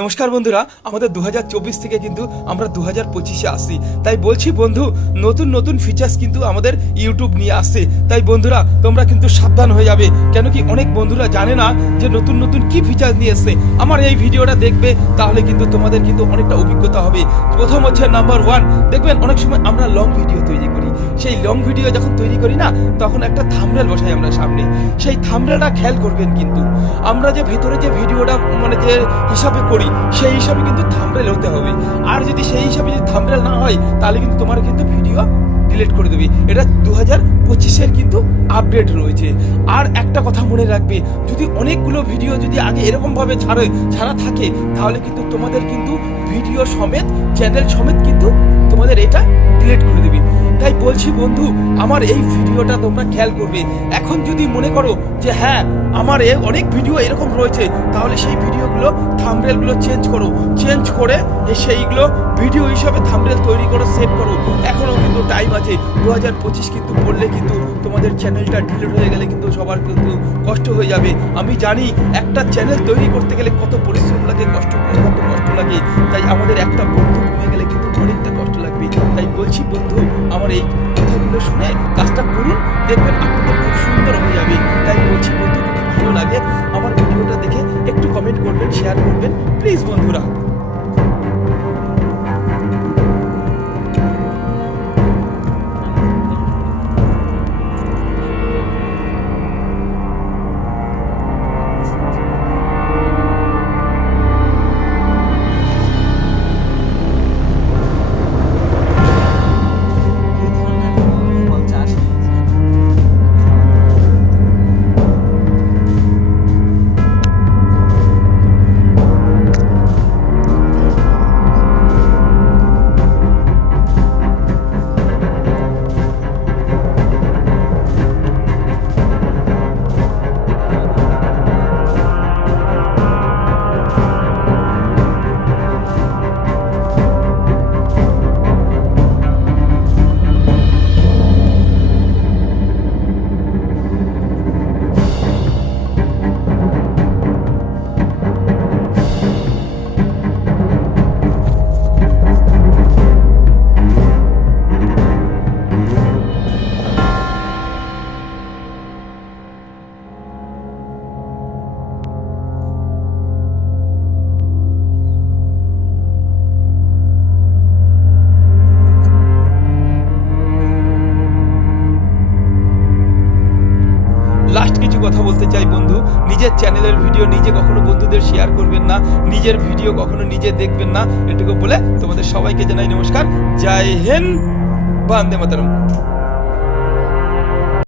নমস্কার বন্ধুরা, আমাদের দু হাজার চব্বিশ থেকে কিন্তু আমরা দু হাজার পঁচিশে আসছি তাই বলছি বন্ধু, নতুন নতুন ফিচার্স কিন্তু আমাদের ইউটিউব নিয়ে আসছে তাই বন্ধুরা, তোমরা কিন্তু সাবধান হয়ে যাবে। কেন কি অনেক বন্ধুরা জানে না যে নতুন নতুন কি ফিচার্স নিয়ে এসছে। আমার এই ভিডিওটা দেখবে, তাহলে কিন্তু তোমাদের কিন্তু অনেকটা অভিজ্ঞতা হবে। প্রথম হচ্ছে নাম্বার ওয়ান দেখবেন, অনেক সময় আমরা লং ভিডিও তৈরি সেই লং ভিডিও যখন তৈরি করি না, তখন একটা থামরেল বসাই আমরা সামনে। সেই থামরেলটা খেয়াল করবেন কিন্তু, আমরা যে ভিতরে যে ভিডিওটা মানে যে হিসাবে করি, সেই হিসাবে কিন্তু থামরেল হতে হবে। আর যদি সেই হিসাবে যদি থামরেল না হয়, তাহলে কিন্তু তোমার কিন্তু ভিডিও ডিলিট করে দেবে। এটা দু হাজার পঁচিশের কিন্তু আপডেট রয়েছে। আর একটা কথা মনে রাখবে, যদি অনেকগুলো ভিডিও যদি আগে এরকমভাবে ছাড়ে, ছাড়া থাকে, তাহলে কিন্তু তোমাদের কিন্তু ভিডিও সমেত চ্যানেল সমেত কিন্তু তোমাদের এটা ডিলিট করে দেবে। তাই বলছি বন্ধু, আমার এই ভিডিওটা তোমরা খেয়াল করবে। এখন যদি মনে করো যে হ্যাঁ আমার এ অনেক ভিডিও এরকম রয়েছে, তাহলে সেই ভিডিওগুলো থামরেলগুলো চেঞ্জ করো। চেঞ্জ করে সেইগুলো ভিডিও হিসাবে থামরেল তৈরি করে সেভ করো। টাইম আছে। দু হাজার পঁচিশ কিন্তু পড়লে কিন্তু তোমাদের চ্যানেলটা ডিলিট হয়ে গেলে কিন্তু সবার কিন্তু কষ্ট হয়ে যাবে। আমি জানি একটা চ্যানেল তৈরি করতে গেলে কত পরিশ্রম লাগে, কষ্ট কত কষ্ট লাগে। তাই আমাদের একটা বন্ধু কমে গেলে কিন্তু অনেকটা কষ্ট লাগবে। তাই বলছি বন্ধু, আমার এই কথাগুলো শুনে কাজটা করুন, দেখবেন আপনাদের খুব সুন্দর হয়ে যাবে। তাই বলছি বন্ধু ভালো লাগে। আমার ভিডিওটা দেখে একটু কমেন্ট করবেন শেয়ার করবেন। প্লিজ বন্ধুরা। কথা বলতে চাই, বন্ধু। নিজের চ্যানেলের ভিডিও নিজে কখনো বন্ধুদের শেয়ার করবেন না। নিজের ভিডিও কখনো নিজে দেখবেন না। এটুকু বলে তোমাদের সবাইকে জানাই নমস্কার। জয় হিন্দ। বন্দে মাতরম।